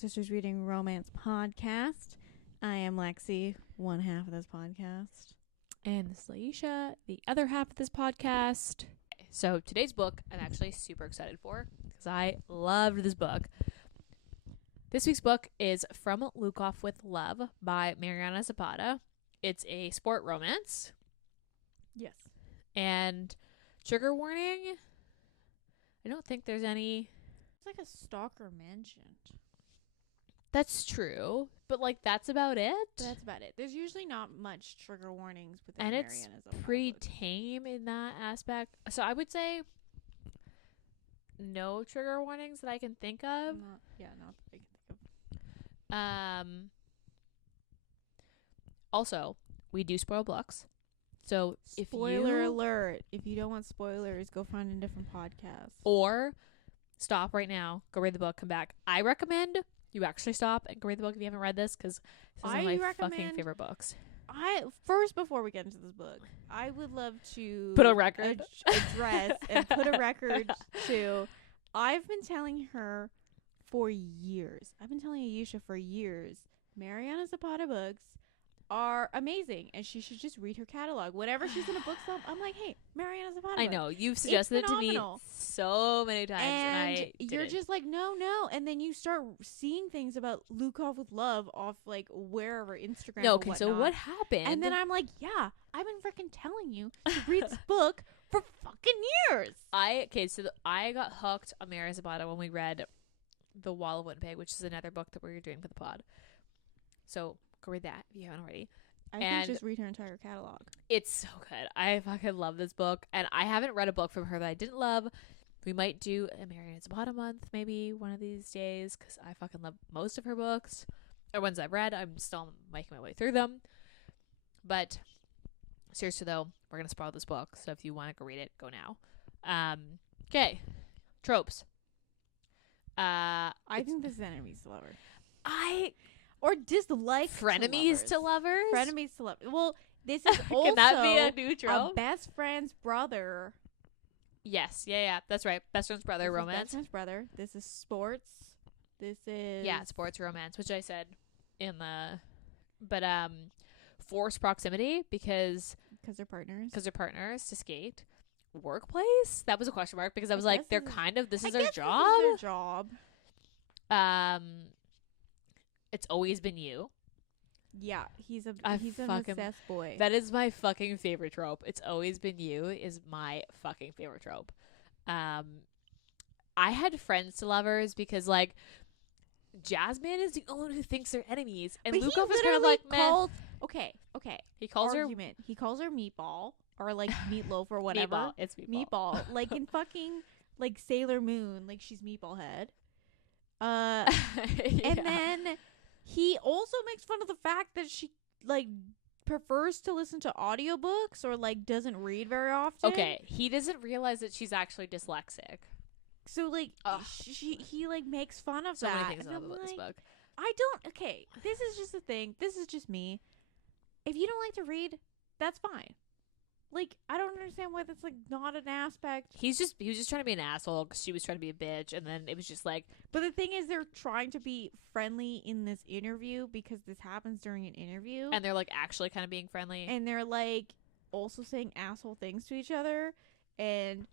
Sisters Reading Romance podcast. I am Lexi, one half of this podcast. And this is Ayesha, the other half of this podcast. So today's book I'm actually super excited for because I loved this book. This week's book is From Lukov with Love by Mariana Zapata. It's a sport romance. Yes. And trigger warning, I don't think there's any. It's like a stalker mentioned. That's true, but like that's about it. That's about it. There's usually not much trigger warnings within And Mariana it's Zapata pretty books. tame in that aspect. So I would say no trigger warnings that I can think of. Not that I can think of. Also, we do spoil books. So Spoiler alert. If you don't want spoilers, go find a different podcast. Or stop right now, go read the book, come back. I recommend you actually stop and go read the book if you haven't read this, because this is one of my fucking favorite books. Before we get into this book, I would love to Put a record. Address and put a record to. I've been telling her for years. I've been telling Ayesha for years. Mariana Zapata books are amazing, and she should just read her catalog. Whenever she's in a bookstop, I'm like, "Hey, Mariana Zapata." I know you've suggested it to me so many times, and you're just like, no, and then you start seeing things about Lukov with Love off like wherever Instagram. No, or okay. whatnot. So what happened? And then I'm like, yeah, I've been freaking telling you to read this book for fucking years. I got hooked on Mariana Zapata when we read The Wall of Winnipeg, which is another book that we're doing for the pod. So go read that if you haven't already. I think just read her entire catalog. It's so good. I fucking love this book, and I haven't read a book from her that I didn't love. We might do a Mariana Zapata month maybe one of these days, because I fucking love most of her books, or ones I've read. I'm still making my way through them. But seriously though, we're gonna spoil this book, so if you want to go read it, go now. Okay, tropes. I think this is enemies to lovers. Or dislike frenemies to lovers. Frenemies to lovers. Well, this is also Can that be a new a trope? best friend's brother. Yes, yeah, that's right. Best friend's brother This is romance. best friend's brother. This is sports. This is Sports romance, which I said in the, but forced proximity because they're partners. To skate. Workplace? That was a question mark because I was like, they're kind of this is their job. This is their job. It's always been you. Yeah, he's an fucking obsessed boy. That is my fucking favorite trope. It's always been you is my fucking favorite trope. I had friends to lovers because like Jasmine is the only one who thinks they're enemies, and Lukov is kind of like called, okay. He calls argument. He calls her meatball or like meatloaf or whatever. Meatball. It's meatball. Like in fucking like Sailor Moon, like she's Meatball Head. Yeah. And then he also makes fun of the fact that she like prefers to listen to audiobooks or like doesn't read very often. Okay, he doesn't realize that she's actually dyslexic. So like he like makes fun of that. So many things I love I'm about this like, book. I don't. Okay, this is just a thing. This is just me. If you don't like to read, that's fine. Like, I don't understand why that's like not an aspect. He was just trying to be an asshole because she was trying to be a bitch, and then it was just like. But the thing is, they're trying to be friendly in this interview because this happens during an interview, And they're like actually kind of being friendly, and they're like also saying asshole things to each other, and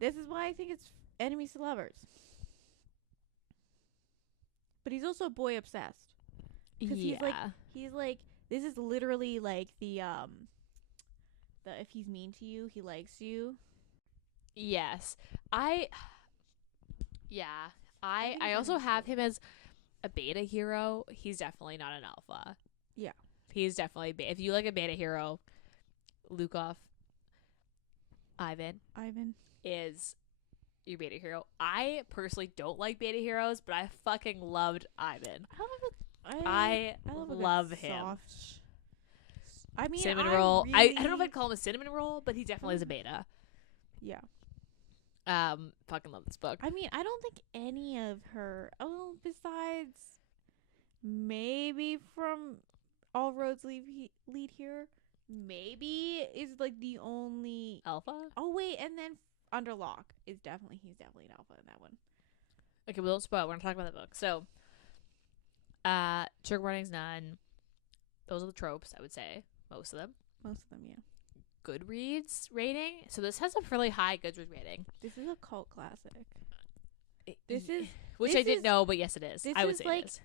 this is why I think it's enemies to lovers. But he's also boy obsessed. Because he's like this is literally like the if he's mean to you, he likes you. Yes. I also have him as a beta hero. He's definitely not an alpha. Yeah. He's definitely if you like a beta hero, Lukov Ivan is your beta hero. I personally don't like beta heroes, but I fucking loved Ivan. I love him. Soft. I mean, cinnamon roll. I don't know if I'd call him a cinnamon roll, but he definitely is a beta. Yeah. Fucking love this book. I mean, I don't think any of her. Oh, besides maybe from All Roads Lead Here, maybe is like the only alpha. Oh wait, and then Underlock he's definitely an alpha in that one. Okay, well, don't spoil. We're gonna talk about the book. So, Trigger warnings, none. Those are the tropes, I would say. Most of them. Most of them, yeah. Goodreads rating. So this has a fairly high Goodreads rating. This is a cult classic. This is which this I didn't is- know, but yes, it is. this I would is say like it is.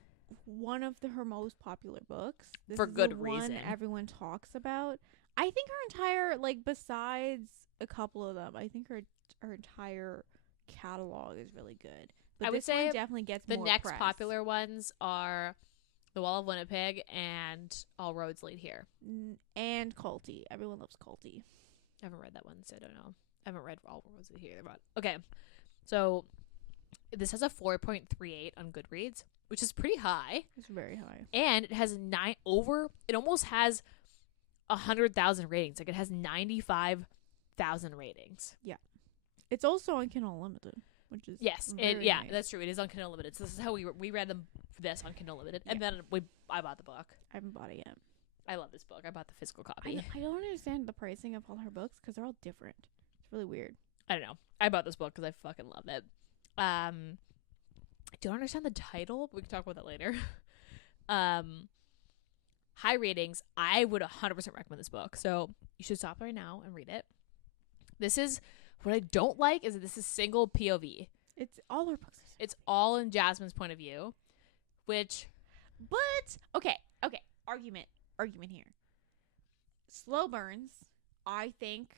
one of her most popular books. This For is good the reason. one everyone talks about. I think her entire, like, besides a couple of them, I think her entire catalog is really good. But I would this one say definitely gets The more next press. popular ones are The Wall of Winnipeg and All Roads Lead Here. And culty. Everyone loves culty. I haven't read that one, so I don't know. I haven't read All Roads Lead Here. But okay, so this has a 4.38 on Goodreads, which is pretty high. It's very high. And it has it almost has 100,000 ratings. Like, it has 95,000 ratings. It's also on Kindle Unlimited, which is Yes, very yeah, nice. that's true. It is on Kindle Unlimited. So this is how we read them. This on Kindle Unlimited, and then I bought the book. I haven't bought it yet. I love this book. I bought the physical copy. I don't understand the pricing of all her books because they're all different. It's really weird. I don't know. I bought this book because I fucking love it. I don't understand the title, but we can talk about that later. High ratings. I would 100% recommend this book. So you should stop right now and read it. This is what I don't like is that this is single POV. It's all her books. It's all in Jasmine's point of view, which But okay. Argument here. Slow burns, I think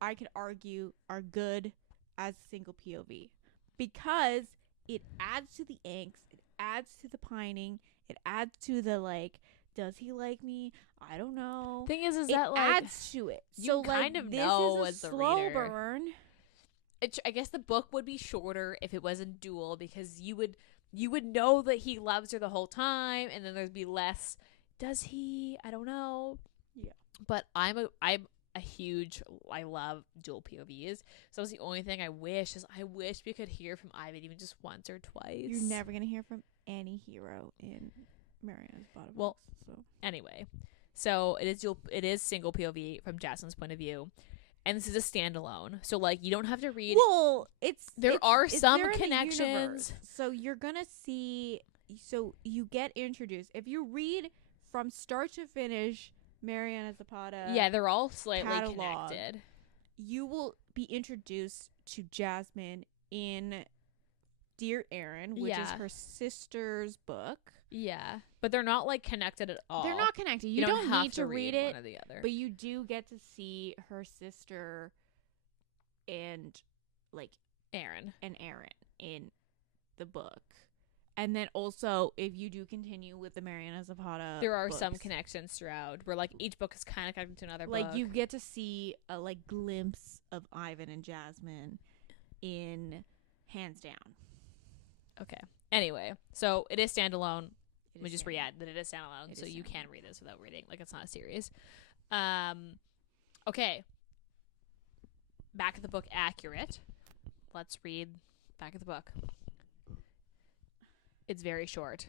I could argue, are good as single POV because it adds to the angst, it adds to the pining, it adds to the, like, does he like me? I don't know. thing is It that, like, adds to it. you So, kind like, of this know is as a the slow reader. burn. I guess the book would be shorter if it wasn't dual, because you would know that he loves her the whole time, and then there'd be less. Does he? I don't know. Yeah. But I'm a huge. I love dual POVs. So that's the only thing I wish we could hear from Ivan even just once or twice. You're never gonna hear from any hero in Mariana Zapata. Well, books, so. Anyway, so it is single POV from Jasmine's point of view, and this is a standalone. So, like, you don't have to read. Well, there are some in the connections. universe. So you're gonna see. So you get introduced if you read from start to finish Mariana Zapata. Yeah, they're all slightly catalog. connected. You will be introduced to Jasmine in Dear Aaron, which is Yeah. her sister's book. Yeah, but they're not, like, connected at all. They're not connected. You don't have need to read one it, or the other. but you do get to see her sister and, like, Aaron. Aaron in the book. And then also, if you do continue with the Mariana Zapata, There are some books, connections throughout where, like, each book is kind of connected to another like book. you get to see a, like, glimpse of Ivan and Jasmine in Hands Down. Okay. Anyway, so it is standalone. It We is just standalone. re-add that it is standalone, It so is you standalone. can read this without reading. Like, it's not a series. Okay. Back of the book accurate. Let's read back of the book. It's very short.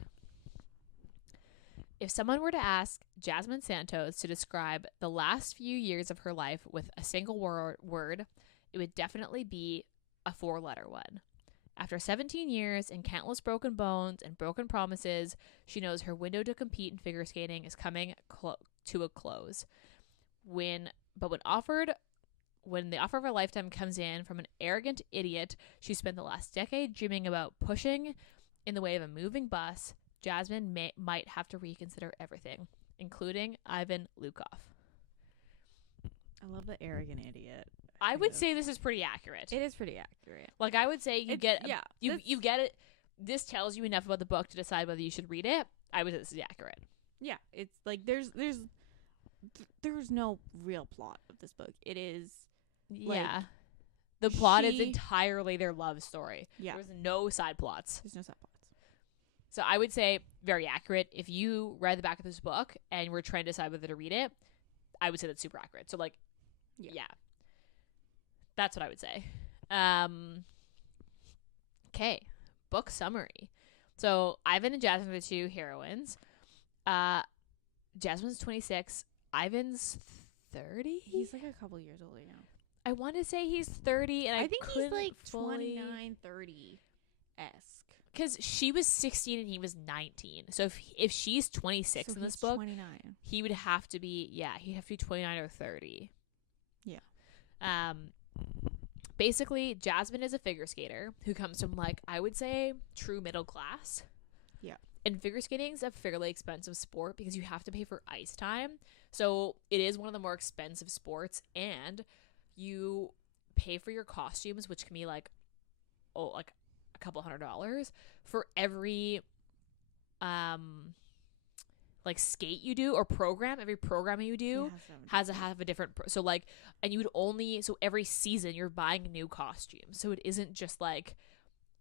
If someone were to ask Jasmine Santos to describe the last few years of her life with a single word, it would definitely be a 4-letter one. After 17 years and countless broken bones and broken promises, she knows her window to compete in figure skating is coming to a close. When the offer of her lifetime comes in from an arrogant idiot she spent the last decade dreaming about pushing in the way of a moving bus, Jasmine might have to reconsider everything, including Ivan Lukov. I love the arrogant idiot. I would say this is pretty accurate. It is pretty accurate. Like, I would say you get it. This tells you enough about the book to decide whether you should read it. I would say this is accurate. Yeah, it's like there's no real plot of this book. It is Yeah. The plot is she- entirely their love story. Yeah. There's no side plots. there's no subplots. So I would say very accurate. If you read the back of this book and were trying to decide whether to read it, I would say that's super accurate. So, like, yeah. That's what I would say. Okay. Book summary. So Ivan and Jasmine are the two heroines. Jasmine's 26. Ivan's 30? He's like a couple years older now. I want to say he's 30, and I think he's couldn't like fully... 29, 30-esque. because she was 16 and he was 19. So if she's 26 in this book, 29. he would have to be, he'd have to be 29 or 30. Yeah. Basically, Jasmine is a figure skater who comes from, like, I would say true middle class. Yeah. And figure skating is a fairly expensive sport because you have to pay for ice time. So it is one of the more expensive sports, and you pay for your costumes, which can be like a couple $100 for every like skate you do or program. Every program you do has to have a different so like, and you would only, so every season you're buying a new costume, so it isn't just like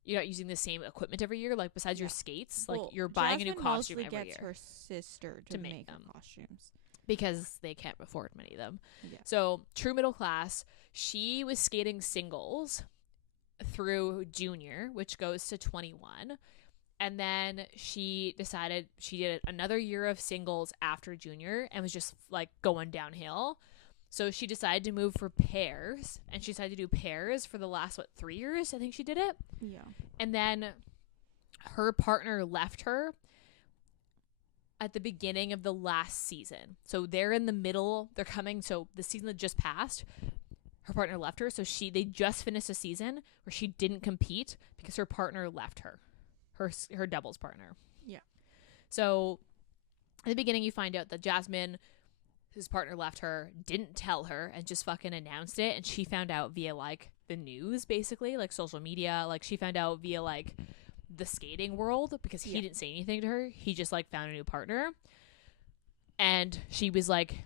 you're not using the same equipment every year, like besides your skates, like you're buying Jasmine a new costume mostly every gets year her sister to make them costumes because they can't afford many of them. Yeah. So true middle class. She was skating singles through junior, which goes to 21. And then she decided she did another year of singles after junior and was just like going downhill. So she decided to move for pairs, and she decided to do pairs for the last 3 years, I think she did it. Yeah. And then her partner left her at the beginning of the last season. So they're in the middle, they're coming, so the season that just passed, her partner left her, so they just finished a season where she didn't compete because her partner left her. Her doubles partner. Yeah. So at the beginning you find out that Jasmine, whose partner left her, didn't tell her and just fucking announced it, and she found out via like the news, basically, like social media. Like she found out via like the skating world because he didn't say anything to her. He just like found a new partner, and she was like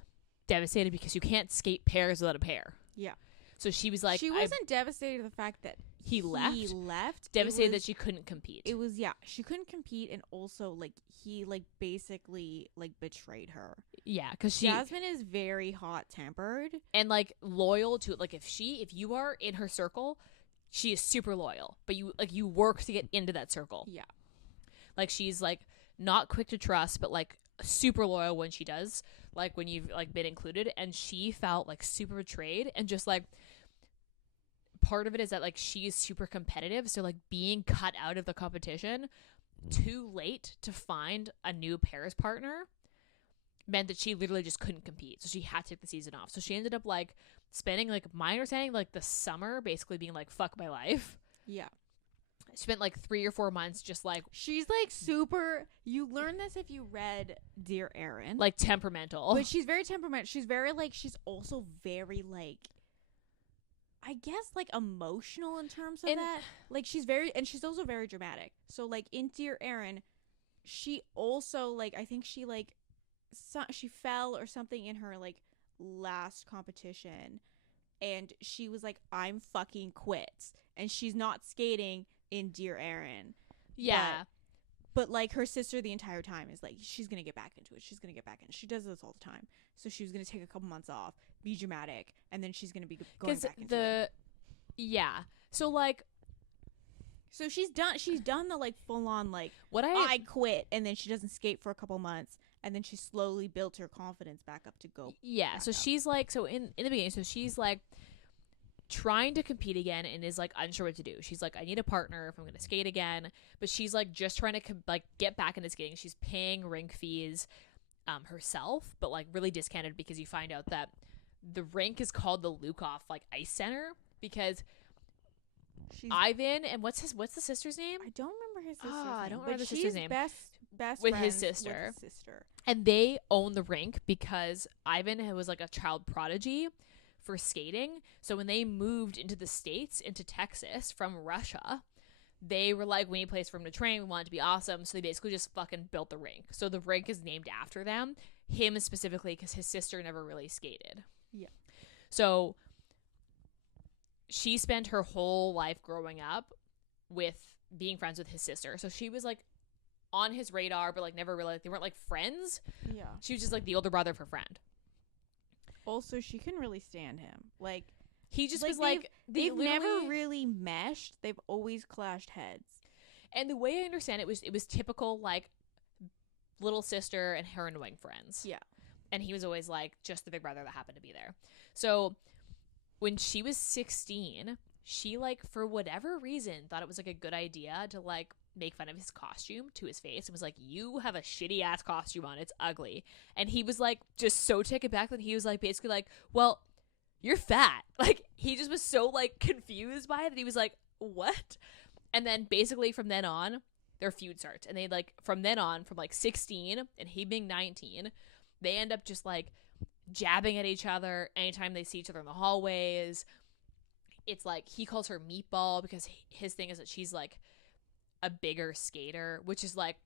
devastated because you can't skate pairs without a pair. Yeah. So she was like, she wasn't devastated at the fact that he left. Devastated that she couldn't compete. It was she couldn't compete, and also like he like basically like betrayed her. Yeah, because Jasmine is very hot tempered and like loyal to it. Like if you are in her circle, she is super loyal, but you work to get into that circle. Yeah. Like she's like not quick to trust, but like super loyal when she does, like when you've like been included. And she felt like super betrayed, and just like part of it is that like she is super competitive, so like being cut out of the competition too late to find a new pairs partner meant that she literally just couldn't compete, so she had to take the season off. So she ended up like spending, like my understanding, like the summer basically being like fuck my life. Yeah. She spent like 3 or 4 months just like, she's like super, you learn this if you read Dear Erin, like temperamental, but she's very temperamental. She's very like, she's also very like, I guess like emotional in terms of that. Like she's also very dramatic. So like in Dear Erin, she also like, I think she like she fell or something in her like last competition, and she was like, I'm fucking quit, and she's not skating in Dear Erin. Yeah. But like her sister the entire time is like, she's gonna get back into it. She's gonna get back in. She does this all the time. So she was gonna take a couple months off, be dramatic, and then she's gonna be going back into it. Yeah. So like, so she's done the like full on like I quit, and then she doesn't skate for a couple months, and then she slowly built her confidence back up to go. Yeah. So she's like, so in the beginning, so she's like trying to compete again and is like unsure what to do. She's like, I need a partner if I'm going to skate again, but she's like just trying to like get back into skating. She's paying rink fees herself, but like really discounted, because you find out that the rink is called the Lukov like ice center because Ivan and what's the sister's name? I don't remember his sister's name. I don't remember the sister's name. Best with his sister. And they own the rink because Ivan was like a child prodigy for skating. So when they moved into the States, into Texas from Russia, they were like, we need a place for him to train. We want it to be awesome. So they basically just fucking built the rink. So the rink is named after them. Him specifically because his sister never really skated. Yeah. So she spent her whole life growing up with being friends with his sister. So she was like on his radar, but like never really, they weren't like friends. Yeah. She was just like the older brother of her friend. Also, she couldn't really stand him. Like, he just was like, they've never really meshed. They've always clashed heads. And the way I understand it was typical like little sister and her annoying friends. Yeah. And he was always like just the big brother that happened to be there. So when she was 16, she like for whatever reason thought it was like a good idea to like make fun of his costume to his face and was like, you have a shitty ass costume on, it's ugly. And he was like just so taken back that he was like basically like, well, you're fat. Like he just was so like confused by it that he was like, what? And then basically from then on their feud starts, and they like from then on, from like 16 and he being 19, they end up just like jabbing at each other anytime they see each other in the hallways. It's like he calls her meatball because his thing is that she's like a bigger skater, which is like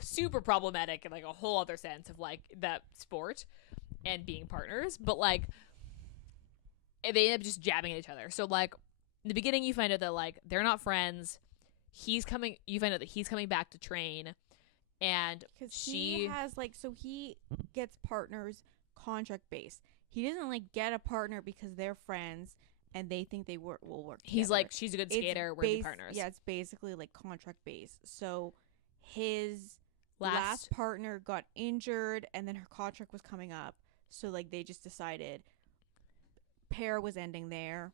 super problematic in like a whole other sense of like that sport and being partners. But like they end up just jabbing at each other. So like in the beginning you find out that like they're not friends. You find out that he's coming back to train, and he has like, so he gets partners contract based. He doesn't like get a partner because they're friends and they think they will work together. He's like, she's a good skater, we're good partners. Yeah, it's basically like contract based. So his last partner got injured and then her contract was coming up. So like they just decided pair was ending there,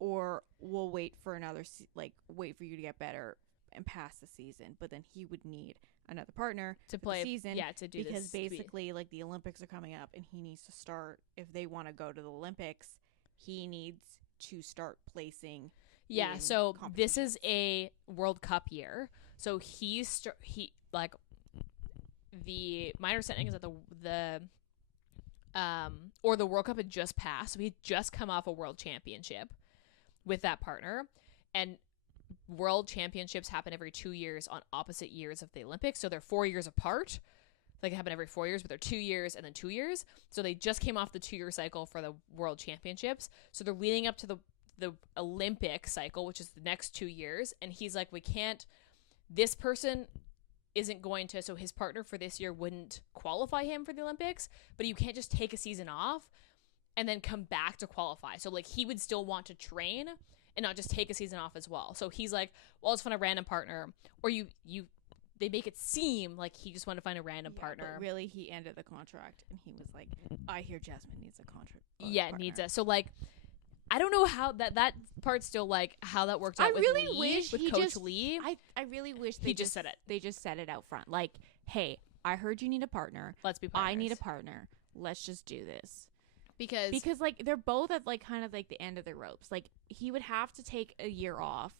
or we'll wait for wait for you to get better and pass the season. But then he would need another partner to play the season, to do because this, basically like the Olympics are coming up and he needs to start, if they want to go to the Olympics, he needs to start placing. So this is a World Cup year, so he like the my understanding is that the World Cup had just passed, so he'd just come off a world championship with that partner, and world championships happen every 2 years on opposite years of the Olympics, so they're 4 years apart. Like it happen every 4 years, but they're 2 years and then 2 years. So they just came off the 2-year cycle for the world championships. So they're leading up to the Olympic cycle, which is the next 2 years. And he's like, we can't, this person isn't going to, so his partner for this year wouldn't qualify him for the Olympics, but you can't just take a season off and then come back to qualify. So like he would still want to train and not just take a season off as well. So he's like, well, let's find a random partner, or they make it seem like he just wanted to find a random partner. But really, he ended the contract, and he was like, I hear Jasmine needs a contract. Partner. Needs it. So, like, I don't know how that part's still, like, how that worked out with Coach Lee. I really wish he just said it. They just said it out front. Like, hey, I heard you need a partner. Let's be partners. I need a partner. Let's just do this. Because, like, they're both at, like, kind of, like, the end of their ropes. Like, he would have to take a year off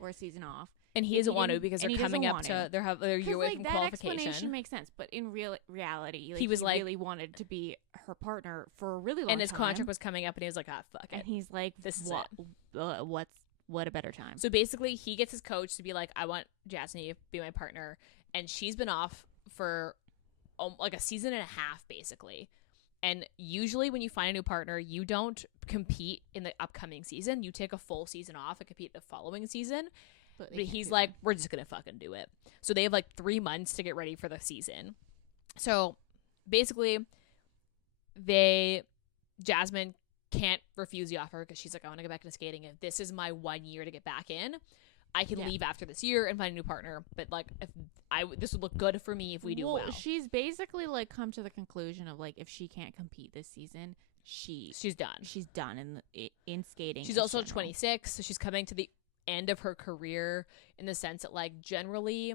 or a season off. And he doesn't want to because they're coming up to their year away from qualification. That explanation makes sense, but in reality, like, he really wanted to be her partner for a really long time. And his contract was coming up, and he was like, fuck it. And he's like, this is what a better time. So basically, he gets his coach to be like, I want Jasmine to be my partner, and she's been off for like a season and a half, basically. And usually when you find a new partner, you don't compete in the upcoming season. You take a full season off and compete the following season. But he's like, we're just going to fucking do it. So they have like 3 months to get ready for the season. So basically, Jasmine can't refuse the offer because she's like, I want to get back into skating. If this is my 1 year to get back in, I can leave after this year and find a new partner. But like, this would look good for me if we do well. She's basically like come to the conclusion of like, if she can't compete this season, she's done. She's done in skating. She's also 26, so she's coming to the end of her career in the sense that like generally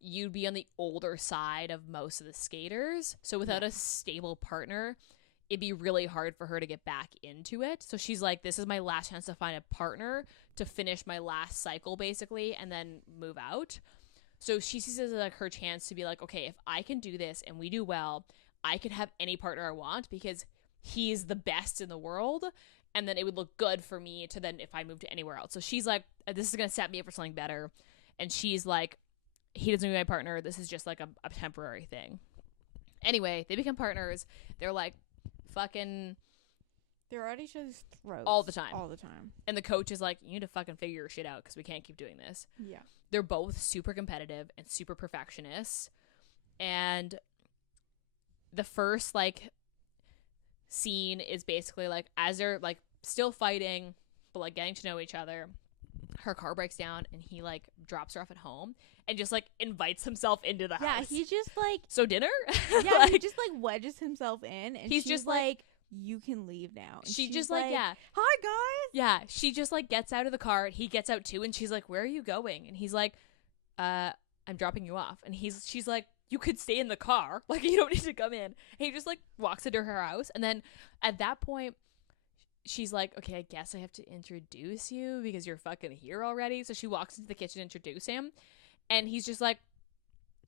you'd be on the older side of most of the skaters, so without a stable partner it'd be really hard for her to get back into it. So she's like, this is my last chance to find a partner to finish my last cycle basically and then move out. So she sees it as like her chance to be like, okay, if I can do this and we do well, I can have any partner I want because he's the best in the world. And then it would look good for me to then, if I move to anywhere else. So she's like, this is going to set me up for something better. And she's like, he doesn't be my partner. This is just like a temporary thing. Anyway, they become partners. They're like fucking. They're at each other's throats. All the time. All the time. And the coach is like, you need to fucking figure your shit out because we can't keep doing this. Yeah. They're both super competitive and super perfectionists. And the first like scene is basically like as they're like still fighting but like getting to know each other, her car breaks down and he like drops her off at home and just like invites himself into the house. Yeah, he just like, so dinner. Yeah, like, he just like wedges himself in and he's she's just like, you can leave now. And she just like, yeah, hi guys. Yeah, she just like gets out of the car. He gets out too and she's like, where are you going? And he's like, I'm dropping you off. And she's like, you could stay in the car. Like, you don't need to come in. And he just like walks into her house. And then at that point, she's like, okay, I guess I have to introduce you because you're fucking here already. So she walks into the kitchen to introduce him. And he's just like,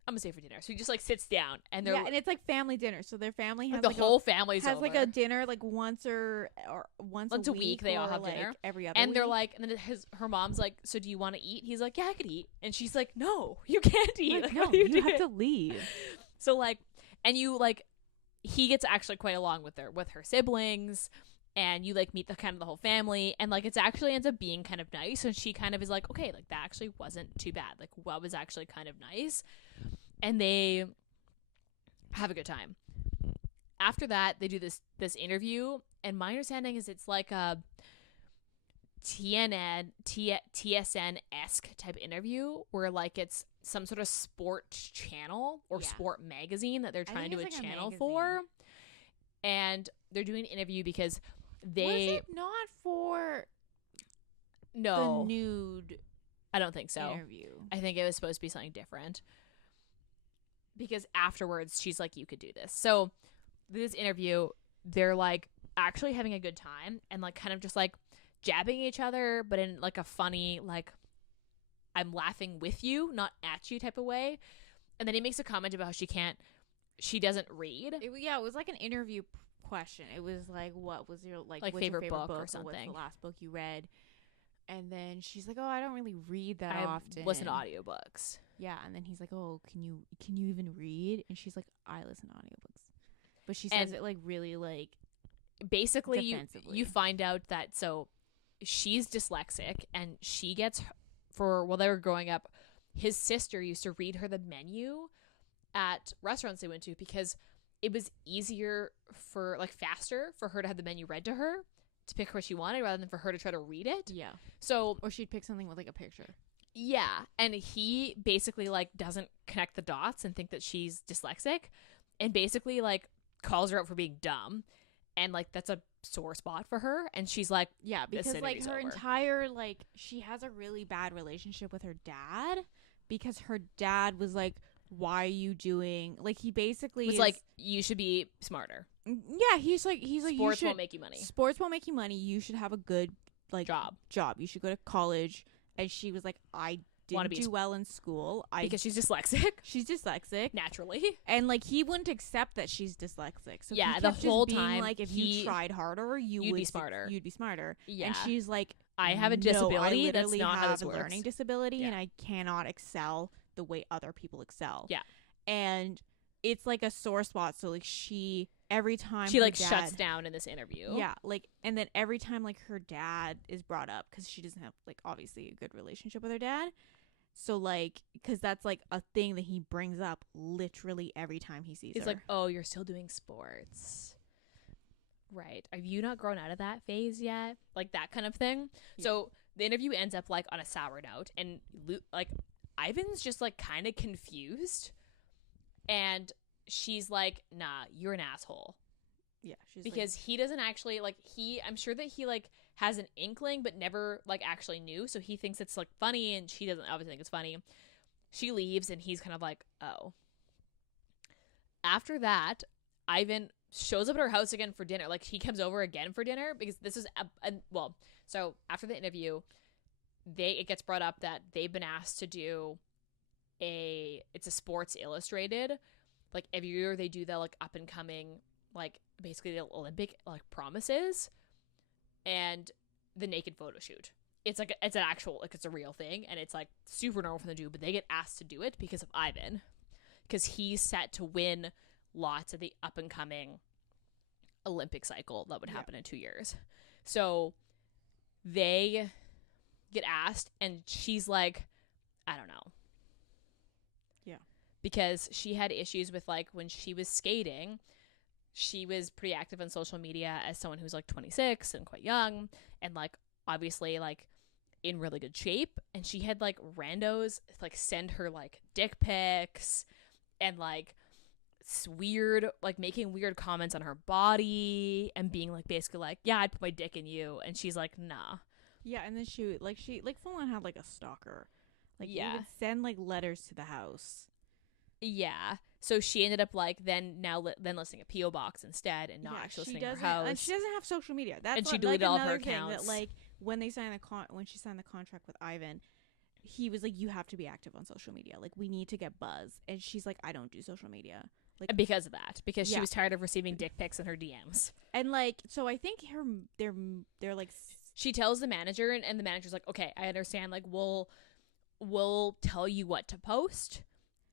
I'm gonna stay for dinner. So he just like sits down, and they're and it's like family dinner. So their family has like the whole family's has over. like a dinner like once a week. They all or, have like, dinner every other and week. they're like, and then her mom's like, so do you want to eat? He's like, yeah, I could eat. And she's like, no, you can't eat. Like, Like, no, what are you you have doing? to leave. So like, and you like, he gets actually quite along with her siblings. And you like meet the kind of the whole family, and like it's actually ends up being kind of nice. And she kind of is like, okay, like that actually wasn't too bad. Like what was actually kind of nice, and they have a good time. After that, they do this interview, and my understanding is it's like a TSN-esque type interview where like it's some sort of sports channel or sport magazine that they're trying to do a channel for, and they're doing an interview because was it not for the nude I don't think so interview? I think it was supposed to be something different, because afterwards she's like, you could do this. So this interview, they're like actually having a good time and like kind of just like jabbing each other, but in like a funny, like I'm laughing with you, not at you type of way. And then he makes a comment about how she doesn't read. It was like an interview question. It was like, what was your like what's favorite your book or what's something? the last book you read? And then she's like, oh, I don't really read that often. Listen to audiobooks. Yeah, and then he's like, oh, can you even read? And she's like, I listen to audiobooks. But she says it like really like basically you defensively. find out that so she's dyslexic, and she gets while they were growing up, his sister used to read her the menu at restaurants they went to because it was easier for like faster for her to have the menu read to her to pick what she wanted rather than for her to try to read it. Yeah. So or she'd pick something with like a picture. Yeah, and he basically like doesn't connect the dots and think that she's dyslexic, and basically like calls her out for being dumb, and like that's a sore spot for her. And she's like, yeah, because like her entire like she has a really bad relationship with her dad because her dad was like, why are you doing like he basically was like, you should be smarter. Yeah, he's like sports won't make you money. Sports won't make you money. You should have a good like job. You should go to college. And she was like, I didn't do well in school. Because she's dyslexic. She's dyslexic. Naturally. And like he wouldn't accept that she's dyslexic. So yeah, he the kept whole just being time like, if you tried harder, you'd be smarter. You'd be smarter. Yeah. And she's like, I have a disability. I That's not how this have works. a learning disability, and I cannot excel the way other people excel. Yeah. And it's like a sore spot. So like every time she like shuts down in this interview. Yeah, like, and then every time like her dad is brought up, because she doesn't have like obviously a good relationship with her dad, so like because that's like a thing that he brings up literally every time he sees her. It's like, oh, you're still doing sports, right? Have you not grown out of that phase yet? Like that kind of thing. Yeah. So the interview ends up like on a sour note, and like Ivan's just like kind of confused, and she's like, nah, you're an asshole. Yeah, because he doesn't actually like I'm sure that he like has an inkling but never like actually knew, so he thinks it's like funny, and she doesn't obviously think it's funny. She leaves, and he's kind of like, oh. After that, Ivan shows up at her house again for dinner. Like he comes over again for dinner because this is so after the interview, it gets brought up that they've been asked to do it's a Sports Illustrated. Like every year they do the like up and coming, like basically the Olympic like promises, and the naked photo shoot. It's like it's an actual like it's a real thing, and it's like super normal for them to do, but they get asked to do it because of Ivan, because he's set to win lots of the up and coming Olympic cycle that would happen in 2 years. So they get asked, and she's like, I don't know. Because she had issues with like when she was skating, she was pretty active on social media as someone who's like 26 and quite young, and like obviously like in really good shape, and she had like randos like send her like dick pics and like weird like making weird comments on her body and being like basically like, yeah, I'd put my dick in you, and she's like, nah. Yeah, and then she full on had like a stalker. Like, Yeah. you would send, like, letters to the house. Yeah. So she ended up like then listing a PO box instead and not actually listing her house. And she doesn't have social media. That's And she like deleted all of her another thing accounts. that, like, when she signed the contract with Ivan, he was like, you have to be active on social media. Like, we need to get buzz. And she's like, I don't do social media. Like, because of that, because she Yeah. was tired of receiving dick pics in her DMs. and like, so I think they're like, She tells the manager, and the manager's like, okay, I understand. Like, we'll tell you what to post,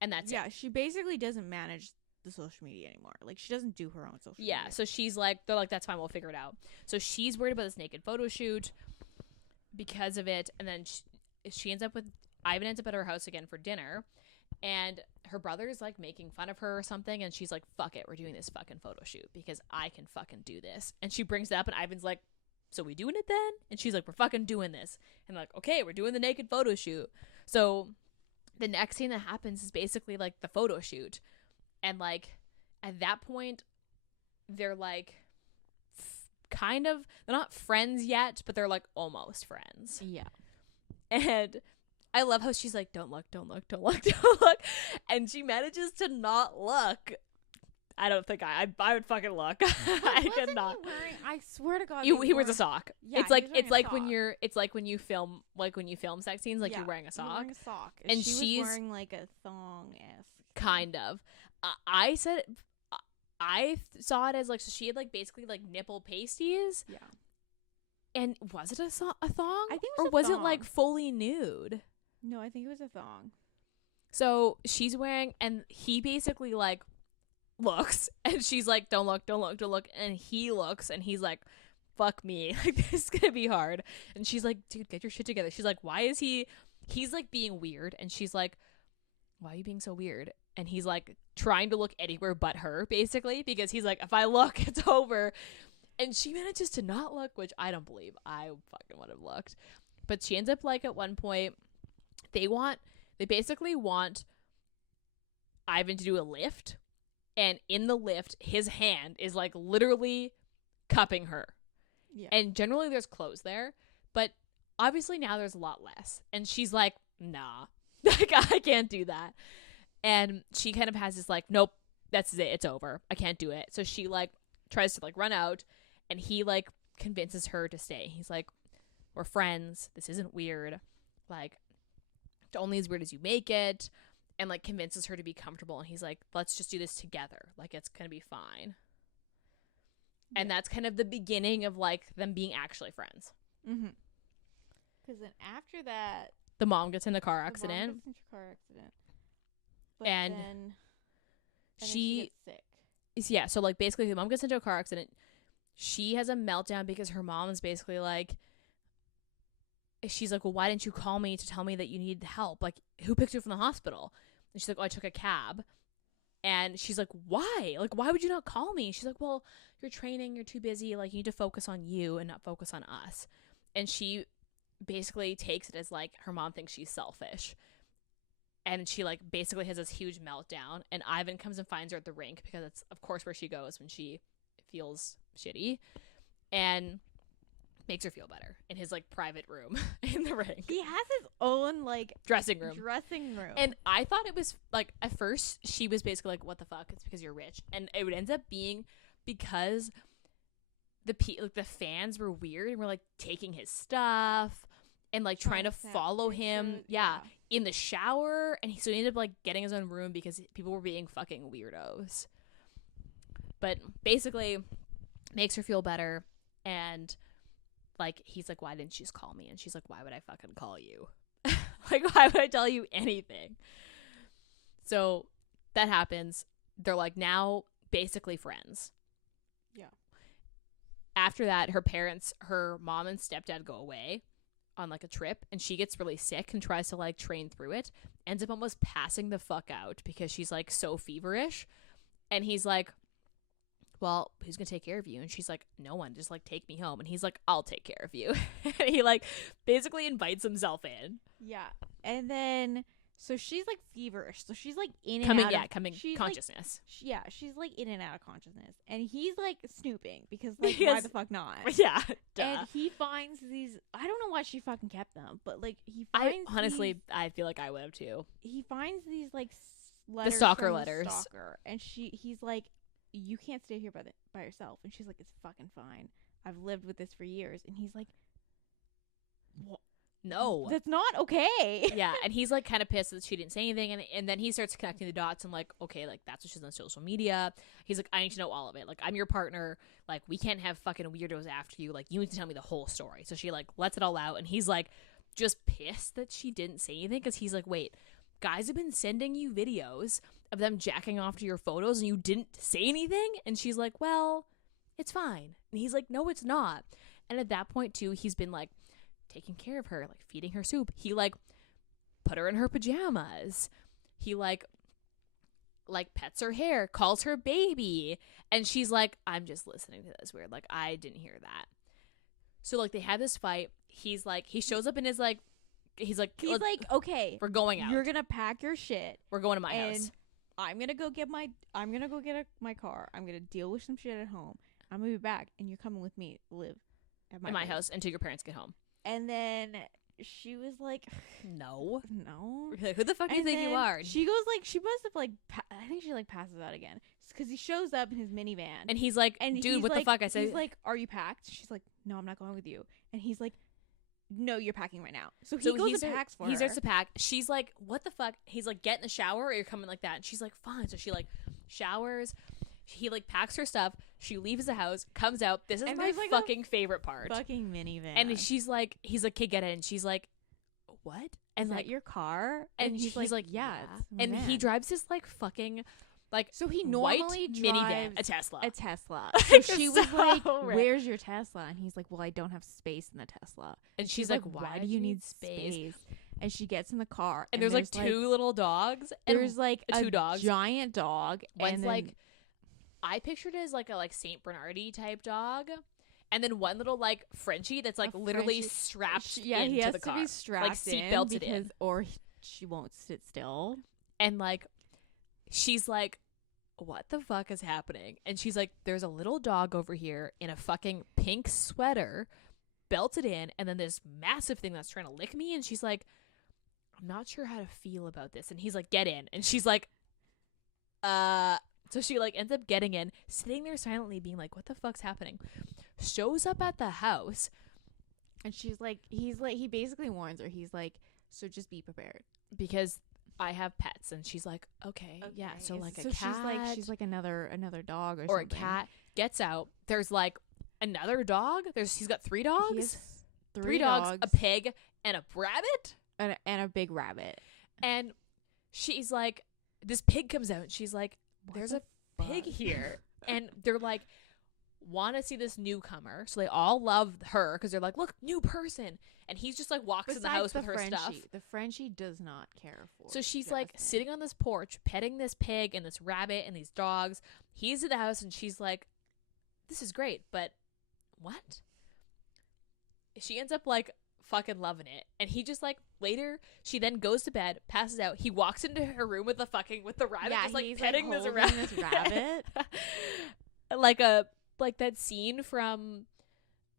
and that's yeah, it. she basically doesn't manage the social media anymore. Like, she doesn't do her own social media. Yeah, so she's like, they're like, that's fine, we'll figure it out. So she's worried about this naked photo shoot because of it, and then Ivan ends up at her house again for dinner, and her brother's like making fun of her or something, and she's like, fuck it, we're doing this fucking photo shoot because I can fucking do this. And she brings it up, and Ivan's like, so we doing it then? And she's like, we're fucking doing this. And like, okay, we're doing the naked photo shoot. So the next scene that happens is basically like the photo shoot. And like at that point, they're like kind of, they're not friends yet, but they're like almost friends. Yeah. And I love how she's like, don't look, don't look, don't look, don't look. And she manages to not look. I don't think I would fucking look. I could not. I swear to God, He wears a sock. Yeah, it's like he was wearing a when you film sex scenes, like Yeah, you're wearing a sock. You're wearing a sock, And she she's was wearing like a thong kind of. I saw it as like, so she had like basically like nipple pasties. Yeah. And was it a thong? I think it or was a was thong. it like fully nude? No, I think it was a thong. So she's wearing, and he basically like looks, and she's like, don't look, don't look, don't look. And he looks, and he's like, fuck me. Like, this is gonna be hard. And she's like, dude, get your shit together. She's like, why is he's like being weird. And she's like, why are you being so weird? And he's like trying to look anywhere but her, basically, because he's like, if I look, it's over. And she manages to not look, which I don't believe. I fucking would have looked. But she ends up like at one point, they basically want Ivan to do a lift. And in the lift, his hand is like literally cupping her. Yeah. And generally there's clothes there, but obviously now there's a lot less. And she's like, nah, like I can't do that. And she kind of has this like, nope, that's it, it's over, I can't do it. So she like tries to like run out, and he like convinces her to stay. He's like, we're friends, this isn't weird, like it's only as weird as you make it. And like convinces her to be comfortable, and he's like, let's just do this together, like it's gonna be fine. And that's kind of the beginning of like them being actually friends. Mm-hmm. Because then after that, The mom gets in a car accident. But And then she gets sick. Yeah, so like basically the mom gets into a car accident. She has a meltdown because her mom is basically like, she's like, well, why didn't you call me to tell me that you needed help? Like, who picked you from the hospital? And she's like, oh, I took a cab. And she's like, why? Like, why would you not call me? She's like, well, you're training, you're too busy. Like, you need to focus on you and not focus on us. And she basically takes it as like her mom thinks she's selfish. And she like basically has this huge meltdown. And Ivan comes and finds her at the rink, because it's of course where she goes when she feels shitty, and makes her feel better in his like private room in the rink. He has his own like dressing room. And I thought it was like, at first she was basically like, what the fuck, it's because you're rich. And it would end up being because the fans were weird and were like taking his stuff and like trying to follow him in the shower. And so he ended up like getting his own room because people were being fucking weirdos. But basically makes her feel better. And like, he's like, why didn't you just call me? And she's like, why would I fucking call you? Like, why would I tell you anything? So that happens. They're like now basically friends. Yeah. After that, her mom and stepdad go away on like a trip, and she gets really sick and tries to like train through it. Ends up almost passing the fuck out because she's like so feverish. And he's like, well, who's gonna take care of you? And she's like, no one, just like take me home. And he's like, I'll take care of you. And he like basically invites himself in. Yeah. And then So she's like feverish. So she's like in and coming out of she's consciousness. Like, she's like in and out of consciousness, and he's like snooping because like Because, why the fuck not? Yeah, duh. And he finds these. I don't know why she fucking kept them, but like he finds. I feel like I would have too. He finds these like letters, the stalker from letters, the stalker, and he's like, you can't stay here by yourself, and she's like, it's fucking fine. I've lived with this for years, and he's like, what? No, that's not okay. Yeah, and he's like kind of pissed that she didn't say anything, and then he starts connecting the dots and like, okay, like that's what she's on social media. He's like, I need to know all of it. Like, I'm your partner. Like, we can't have fucking weirdos after you. Like, you need to tell me the whole story. So she like lets it all out, and he's like just pissed that she didn't say anything because he's like, wait, guys have been sending you videos of them jacking off to your photos and you didn't say anything? And she's like, well, it's fine. And he's like, no, it's not. And at that point too, he's been like taking care of her, like feeding her soup. He like put her in her pajamas. He like pets her hair, calls her baby, and she's like, I'm just listening to this weird, like I didn't hear that. So like they have this fight. He shows up in his like he's like, okay, we're going out, you're gonna pack your shit, we're going to my house, I'm gonna go get my car, I'm gonna deal with some shit at home, I'm gonna be back, and you're coming with me to live at my house until your parents get home. And then she was like, no. Like, who the fuck do you think you are? She goes like, she must have like, I think she like passes out again because he shows up in his minivan, and he's like, dude, what the fuck? I said, he's like, are you packed? She's like, no, I'm not going with you. And he's like, no, you're packing right now. So he goes and packs for her. He starts to pack. She's like, what the fuck? He's like, get in the shower or you're coming like that. And she's like, fine. So she like showers. He like packs her stuff. She leaves the house, comes out. This is my like fucking favorite part. Fucking minivan. And she's like, he's like, okay, get in. And she's like, what? And is like, that your car? And he's like, yeah. And he drives this like fucking like, so he normally minivan, drives a Tesla. So she was like, where's your Tesla? And he's like, well, I don't have space in the Tesla. And she's like, why do you need space? And she gets in the car, and there's like two little dogs. There's like two dogs, giant dog. One's like, I pictured it as like a Saint Bernardi type dog, and then one little like Frenchie that's like literally strapped into the car. He has to be strapped like seat belted in, or she won't sit still. And like, she's like, what the fuck is happening? And she's like, there's a little dog over here in a fucking pink sweater, belted in, and then this massive thing that's trying to lick me. And she's like, I'm not sure how to feel about this. And he's like, get in. And she's like, so she like ends up getting in, sitting there silently being like, what the fuck's happening? Shows up at the house, and she's like, he basically warns her. He's like, so just be prepared because I have pets. And she's like, okay. Yeah, so like a cat, she's like another dog or something. A cat gets out. There's like another dog. He's got three dogs. Three dogs, a pig, and a rabbit. And a big rabbit. And she's like, this pig comes out, and she's like, there's a pig here. And they're like, want to see this newcomer. So they all love her because they're like, look, new person. And he's just like walks in the house with her stuff. The Frenchie does not care for. So she's like sitting on this porch, petting this pig and this rabbit and these dogs. He's at the house, and she's like, this is great, but what? She ends up like fucking loving it. And he just like, later she then goes to bed, passes out. He walks into her room with the rabbit, just like petting this rabbit. like that scene from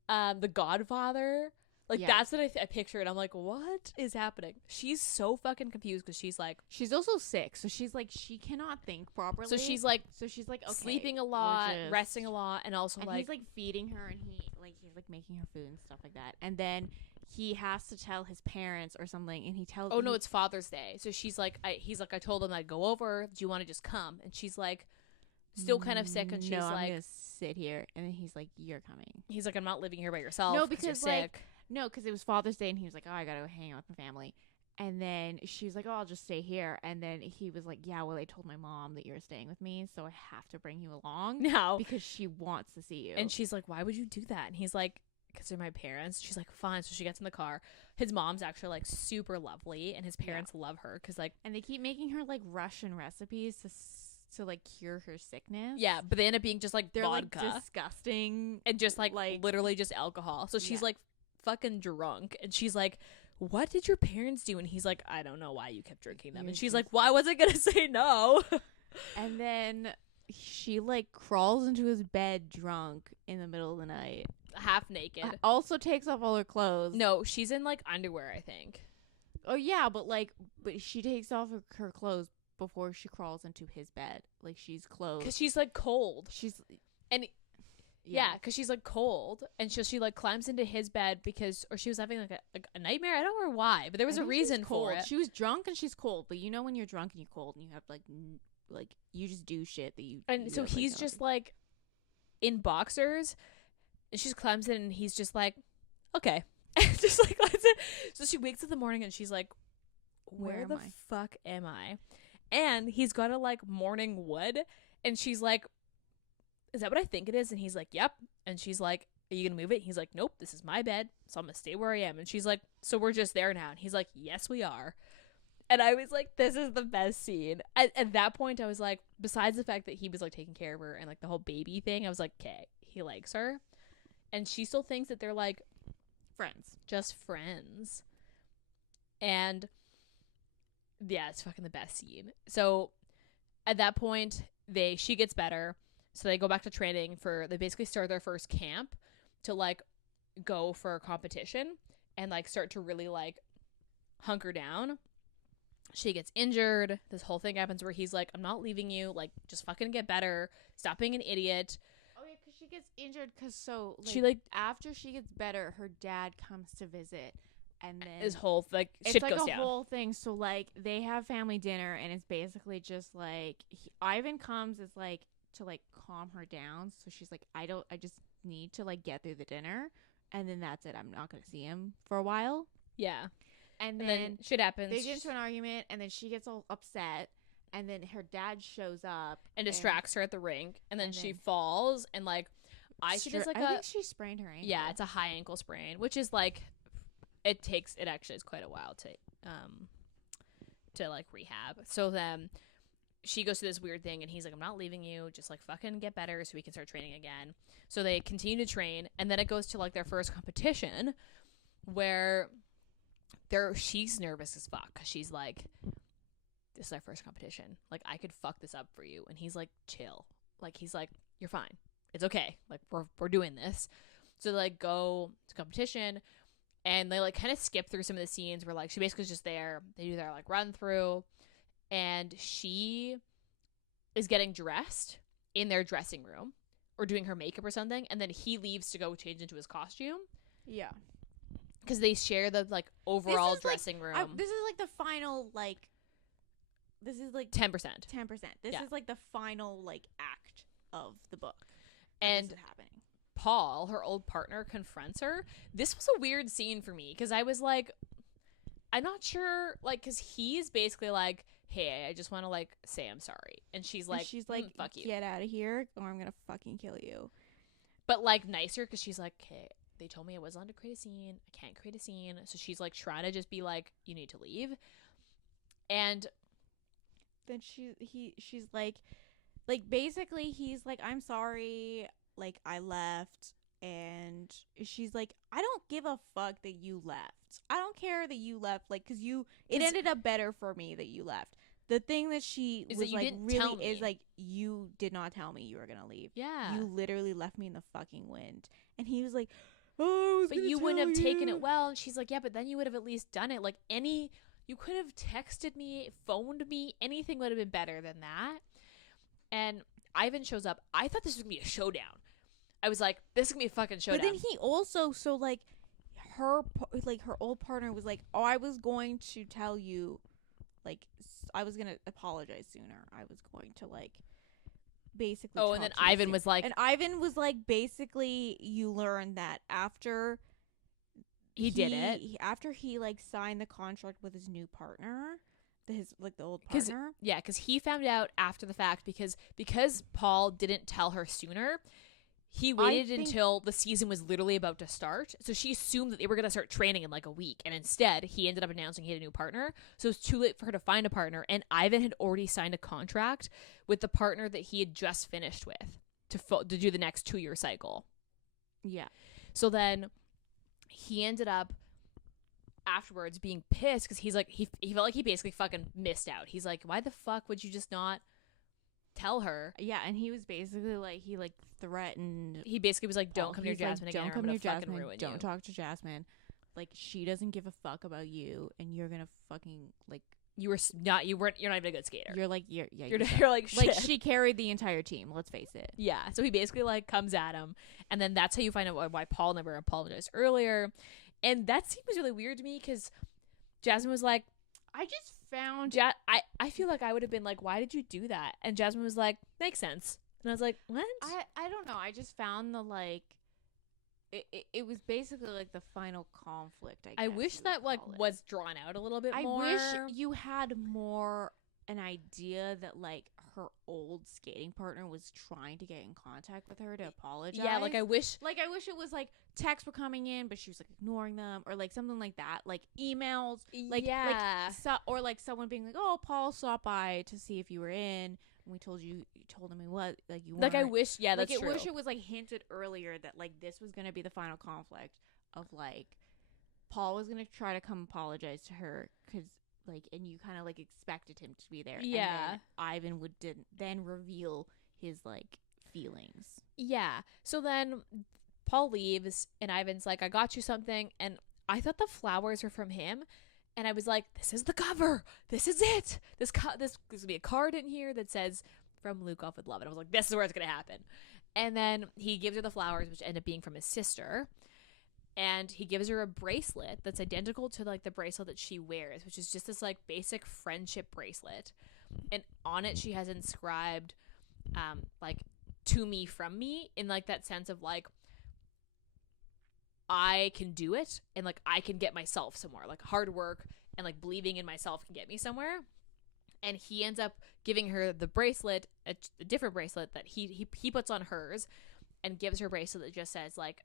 The Godfather. Like that's what I pictured. I'm like, what is happening? She's so fucking confused because she's like, she's also sick, so she's like, she cannot think properly. So she's like okay, sleeping a lot, resting a lot, and also he's like feeding her, and he's like making her food and stuff like that. And then he has to tell his parents or something, and he tells. Oh no, it's Father's Day. So she's like, he's like, I told him I'd go over. Do you want to just come? And she's like, still kind of sick, and she's like, I'm gonna sit here. And then he's like, you're coming. He's like, I'm not living here by yourself. No, because you're sick. No, because it was Father's Day, and he was like, oh, I gotta go hang out with my family. And then she was like, oh, I'll just stay here. And then he was like, yeah, well, I told my mom that you're staying with me, so I have to bring you along now because she wants to see you. And she's like, why would you do that? And he's like, because they're my parents. She's like, fine. So she gets in the car. His mom's actually like super lovely, and his parents love her because like, and they keep making her like Russian recipes to like cure her sickness. Yeah, but they end up being just like they're vodka, like disgusting, and just like literally just alcohol. So she's like fucking drunk, and she's like, what did your parents do? And he's like, I don't know why you kept drinking them. You're And she's just- like, why was I gonna say no? And then she like crawls into his bed drunk in the middle of the night. Half naked. Also takes off all her clothes. No, she's in like underwear, I think. Oh yeah, but she takes off her clothes before she crawls into his bed. Like she's clothed. Because she's like cold. She's And yeah, because she's like cold, and so she like climbs into his bed or she was having like a nightmare. I don't know why, but there was a reason for it. She was drunk and she's cold, but you know when you're drunk and you're cold and you have like you just do shit that you. And so he's just like in boxers, and she just climbs in, and he's just like, okay, just like climbs in. So she wakes up in the morning, and she's like, where the fuck am I? And he's got a like morning wood, and she's like, is that what I think it is? And he's like, yep. And she's like, are you gonna move it? He's like, nope, this is my bed, so I'm gonna stay where I am. And she's like, so we're just there now? And he's like, yes, we are. And I was like, this is the best scene. At that point, I was like, besides the fact that he was like taking care of her and like the whole baby thing, I was like, okay, he likes her. And she still thinks that they're like friends. Just friends. And yeah, it's fucking the best scene. So at that point, she gets better. So they go back to training they basically start their first camp to like go for a competition and like start to really like hunker down. She gets injured. This whole thing happens where he's like, I'm not leaving you. Like, just fucking get better. Stop being an idiot. Oh yeah, because she gets injured she like after she gets better, her dad comes to visit. And then his whole like it's shit like goes a down. whole thing. So like they have family dinner, and it's basically just like Ivan comes is like to like calm her down. So she's like, I just need to like get through the dinner, and then that's it. I'm not gonna see him for a while. Yeah, and then shit happens. They get into an argument, and then she gets all upset, and then her dad shows up and distracts her at the rink, and then she falls, and like Ayesha does like I think she sprained her ankle. Yeah, it's a high ankle sprain, which is like it actually is quite a while to like rehab. So then she goes through this weird thing, and he's like, I'm not leaving you, just like fucking get better so we can start training again. So they continue to train, and then it goes to like their first competition where she's nervous as fuck because she's like, this is our first competition, like I could fuck this up for you. And he's like, chill. Like he's like, you're fine, it's okay, like we're doing this. So they like go to competition, and they like kind of skip through some of the scenes where like she basically is just there. They do their like run through, and she is getting dressed in their dressing room or doing her makeup or something, and then he leaves to go change into his costume. Yeah, because they share the like overall dressing room. This is like the final like. This is like 10%. 10%. This is like the final like act of the book. And this is happening. Paul, her old partner, confronts her. This was a weird scene for me because I was like, I'm not sure, like, because he's basically like, hey, I just want to like say I'm sorry, and she's like, fuck you, get out of here, or I'm gonna fucking kill you. But like nicer, because she's like, okay, they told me I wasn't allowed to create a scene. I can't create a scene, so she's like trying to just be like, you need to leave, and then she's like basically he's like, I'm sorry, like I left, and she's like, I don't give a fuck that you left. I don't care that you left, like, because it ended up better for me that you left. The thing that she is was that like really is like, you did not tell me you were gonna leave. Yeah, you literally left me in the fucking wind. And he was like, oh, but you wouldn't have taken it well. And she's like, yeah, but then you would have at least done it. Like you could have texted me, phoned me, anything would have been better than that. And Ivan shows up. I thought this was gonna be a showdown. I was like, this is gonna be a fucking showdown. But then he also, so like her old partner was like, oh, I was going to tell you, like, I was gonna apologize sooner. I was going to like basically. Oh, and then Ivan was like, basically, you learn that after after he like signed the contract with his new partner, the old partner. Yeah, because he found out after the fact because Paul didn't tell her sooner. He waited until the season was literally about to start. So she assumed that they were going to start training in like a week. And instead, he ended up announcing he had a new partner. So it was too late for her to find a partner. And Ivan had already signed a contract with the partner that he had just finished with to do the next 2-year cycle. Yeah. So then he ended up afterwards being pissed because he's like, he felt like he basically fucking missed out. He's like, why the fuck would you just not tell her? Yeah, and he was basically like, he like threatened. He basically was like, don't Paul. come near He's like, Jasmine again. don't Or come I'm near gonna fucking Jasmine. ruin Don't you. talk to Jasmine. Like, she doesn't give a fuck about you, and you're gonna fucking like. You're not even a good skater. You're like, you're like shit. like, she carried the entire team. Let's face it. Yeah. So he basically like comes at him, and then that's how you find out why Paul never apologized earlier, and that scene was really weird to me because Jasmine was like, I just found. I feel like I would have been like, why did you do that? And Jasmine was like, makes sense. And I was like, what? I don't know. I just found the like. It was basically like the final conflict. I wish you that would like call it. was drawn out a little bit more. I wish you had more an idea that like her old skating partner was trying to get in contact with her to apologize. Yeah, like I wish it was like texts were coming in, but she was like ignoring them, or like something like that, like emails, like yeah, or like someone being like, "Oh, Paul stopped by to see if you were in." And we told him he was like you weren't. Like I wish, yeah, that's true. I wish it was like hinted earlier that like this was gonna be the final conflict of like Paul was gonna try to come apologize to her because like, and you kind of like expected him to be there. Yeah, and then Ivan would then reveal his like feelings. Yeah. So then Paul leaves, and Ivan's like, "I got you something," and I thought the flowers were from him. And I was like, this is the cover. This is it. This going to be a card in here that says, from Lukov with love. And I was like, this is where it's going to happen. And then he gives her the flowers, which end up being from his sister. And he gives her a bracelet that's identical to like the bracelet that she wears, which is just this like basic friendship bracelet. And on it, she has inscribed, like, to me, from me, in like that sense of like, I can do it, and like I can get myself somewhere. Like hard work and like believing in myself can get me somewhere. And he ends up giving her the bracelet, a different bracelet that he puts on hers, and gives her a bracelet that just says like,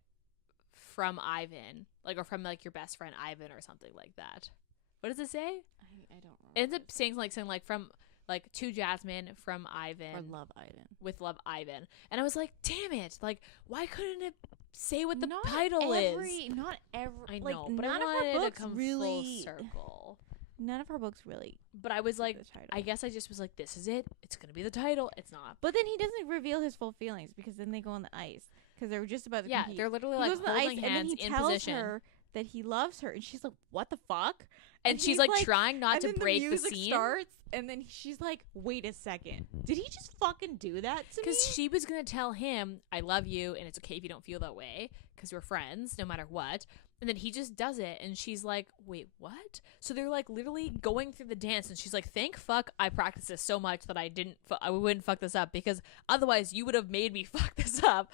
from Ivan, like, or from like your best friend Ivan or something like that. What does it say? I don't remember. It ends up saying like from like to Jasmine from Ivan, or love Ivan, with love Ivan. And I was like, damn it, like why couldn't it say what the title is? Not every. I like, know, but none I of wanted her it books to come really. full circle. None of her books really. But I was like, the title. I guess I just was like, this is it. It's gonna be the title. It's not. But then he doesn't reveal his full feelings because then they go on the ice because they're just about to compete. They're literally He like goes on the holding ice, hands and then he in tells position. her that he loves her, and she's like, "What the fuck?" And she's like trying not and to then break the the music scene. starts, and then she's like, "Wait a second, did he just fucking do that to me?" Because she was gonna tell him, "I love you, and it's okay if you don't feel that way, because we're friends, no matter what." And then he just does it, and she's like, "Wait, what?" So they're like literally going through the dance, and she's like, "Thank fuck I practiced this so much that I wouldn't fuck this up, because otherwise you would have made me fuck this up."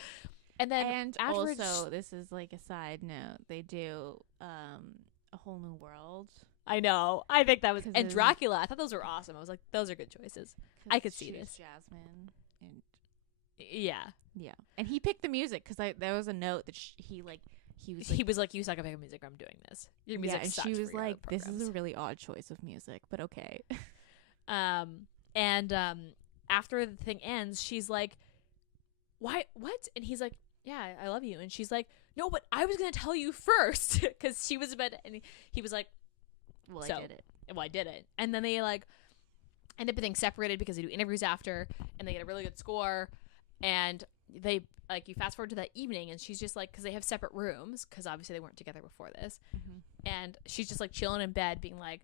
And then afterwards, also, this is like a side note, they do A Whole New World. I know, I think that was, and of- Dracula. I thought those were awesome. I was like, those are good choices. I could see this. Jasmine, and Yeah, and he picked the music because there was a note that he was like, "You suck at making music. I'm doing this. Your music and sucks." she for was your like, other "This is programs." a really odd choice of music, but okay." After the thing ends, she's like, "Why? What?" And he's like, "Yeah, I love you." And she's like, "No, but I was gonna tell you first," because she was about to, and he was like, Well, so, I did it. "Well, I did it." And then they like end up getting separated because they do interviews after, and they get a really good score. And they like, you fast forward to that evening, and she's just like, because they have separate rooms, because obviously they weren't together before this, and she's just like chilling in bed, being like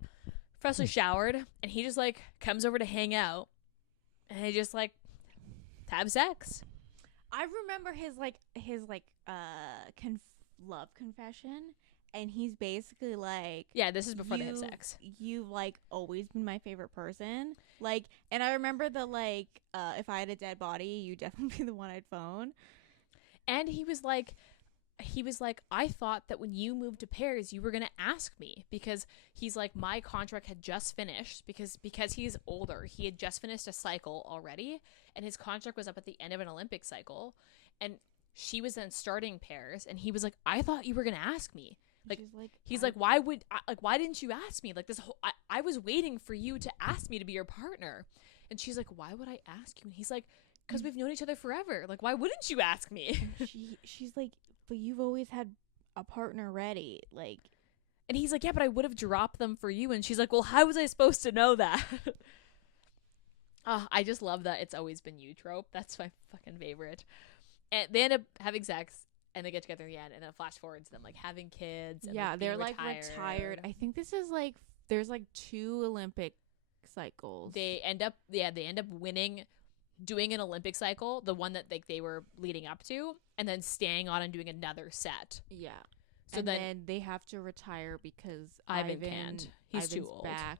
freshly showered, and he just like comes over to hang out, and they just like have sex. I remember his love confession, and he's basically like, Yeah, this is before they have sex. You've like always been my favorite person. Like, and I remember the like, if I had a dead body, you'd definitely be the one I'd phone. And he was like, I thought that when you moved to Paris, you were going to ask me, because he's like, my contract had just finished, because he's older. He had just finished a cycle already, and his contract was up at the end of an Olympic cycle. And she was then starting Paris, and he was like, I thought you were going to ask me. Like, he's like, why didn't you ask me? Like, this whole, I was waiting for you to ask me to be your partner. And she's like, why would I ask you? And he's like, because we've known each other forever. Like, why wouldn't you ask me? She's like, but you've always had a partner ready. Like, And he's like, yeah, but I would have dropped them for you. And she's like, well, how was I supposed to know that? I just love that it's always been you trope. That's my fucking favorite. And they end up having sex and they get together in the end, and then flash forwards them like having kids. And, yeah, like, they're being like retired. I think this is like there's like 2 Olympic cycles. They end up winning, doing an Olympic cycle, the one that like they were leading up to, and then staying on and doing another set. Yeah. So and then they have to retire because Ivan can't. He's Ivan's too old. Back.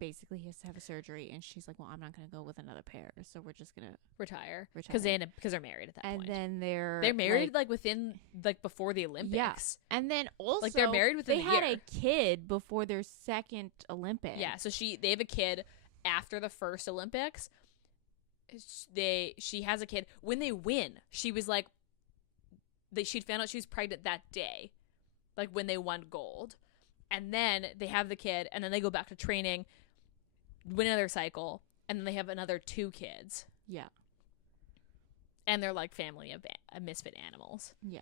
Basically, he has to have a surgery, and she's like, "Well, I'm not going to go with another pair, so we're just gonna retire because they're married at that point." And then they're married like within like before the Olympics. Yeah. And then also like they're married within they had a kid before their second Olympics. Yeah, so they have a kid after the first Olympics. She has a kid when they win. She was like, she'd found out she was pregnant that day, like when they won gold, and then they have the kid, and then they go back to training, win another cycle, and then they have another 2 kids. Yeah. And they're like family of misfit animals. Yeah.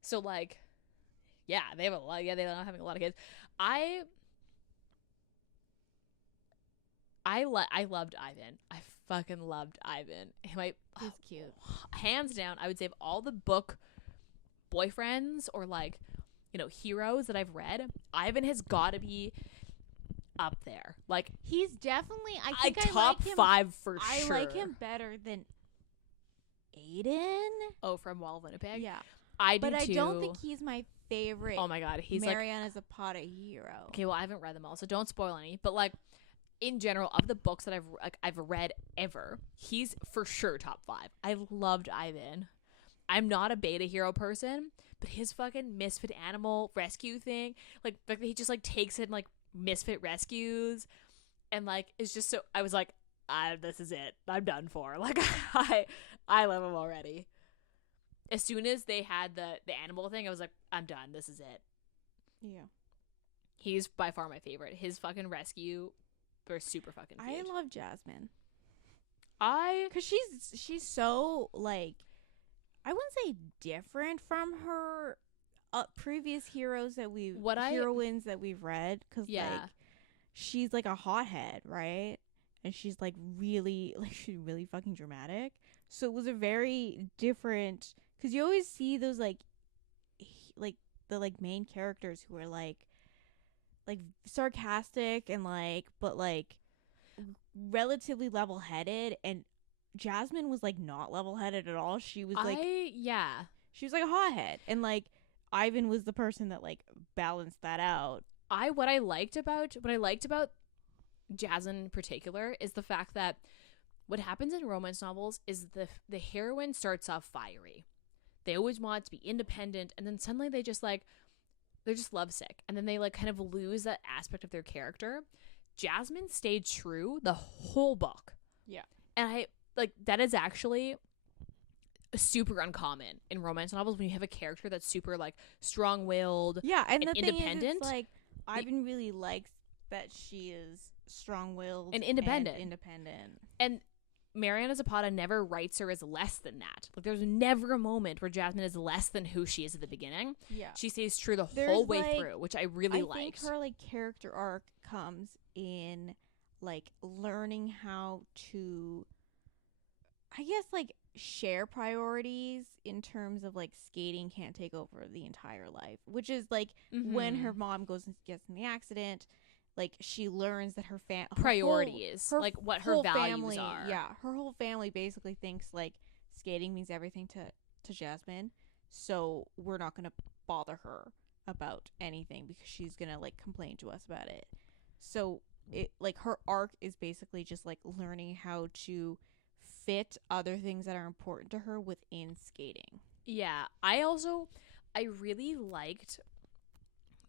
So like, yeah, they have a lot. Yeah, they're having a lot of kids. I loved Ivan. I fucking loved Ivan. He's cute. Hands down, I would say of all the book boyfriends or like, heroes that I've read, Ivan has got to be up there. Like he's definitely I think top like him, 5 for I sure. like him better than Aiden. Oh, from Wall of Winnipeg? Yeah. I do but too. I don't think he's my favorite. Oh my god, he's Mariana Zapata hero. Okay, well I haven't read them all, so don't spoil any. But like in general, of the books that I've read ever, he's for sure top 5. I loved Ivan. I'm not a beta hero person, but his fucking misfit animal rescue thing, like he just like takes in like misfit rescues, and like it's just so. I was like, this is it. I'm done for. Like I love him already. As soon as they had the animal thing, I was like, I'm done. This is it. Yeah. He's by far my favorite. His fucking rescue. They're super fucking cute. I love Jasmine. Because she's so like, I wouldn't say different from her previous heroes that heroines that we've read. Because like, she's like a hothead, right? And she's like really fucking dramatic. So it was a very different. Because you always see those like the like main characters who are like sarcastic and like but like relatively level-headed, and Jasmine was like not level-headed at all. She was like she was like a hothead, and like Ivan was the person that like balanced that out. What I liked about Jasmine in particular is the fact that what happens in romance novels is the heroine starts off fiery. They always want to be independent, and then suddenly they're just lovesick, and then they like kind of lose that aspect of their character. Jasmine stayed true the whole book. Yeah. And I like that is actually super uncommon in romance novels when you have a character that's super like strong-willed, and the independent. Thing is, like Ivan really likes that she is strong-willed and independent. And Mariana Zapata never writes her as less than that. Like there's never a moment where Jasmine is less than who she is at the beginning. Yeah. She stays true the whole way through, which I really liked. I think her like character arc comes in like learning how to, I guess, like share priorities in terms of like skating can't take over the entire life, which is like when her mom gets in the accident. Like she learns that her priorities, like what her values are. Yeah, her whole family basically thinks like skating means everything to Jasmine, so we're not gonna bother her about anything because she's gonna like complain to us about it. So it like her arc is basically just like learning how to fit other things that are important to her within skating. Yeah, I really liked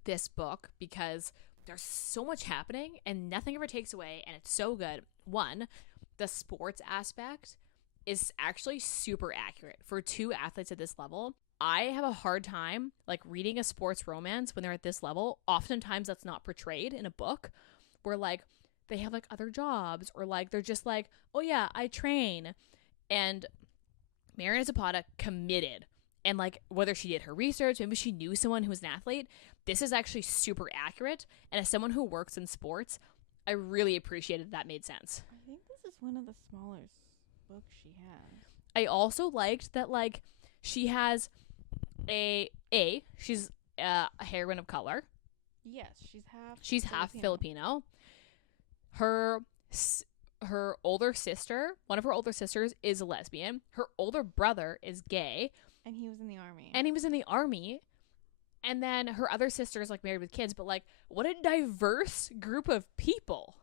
this book because there's so much happening and nothing ever takes away, and it's so good. One, the sports aspect is actually super accurate for 2 athletes at this level. I have a hard time like reading a sports romance when they're at this level. Oftentimes that's not portrayed in a book where like they have like other jobs or like they're just like, oh yeah, I train. And Mariana Zapata committed and like whether she did her research, maybe she knew someone who was an athlete. This is actually super accurate, and as someone who works in sports, I really appreciated that made sense. I think this is one of the smaller books she has. I also liked that like she has she's a heroine of color. Yes, she's half Filipino. Her older sister, one of her older sisters, is a lesbian. Her older brother is gay, and he was in the army. And then her other sister is like married with kids, but like what a diverse group of people.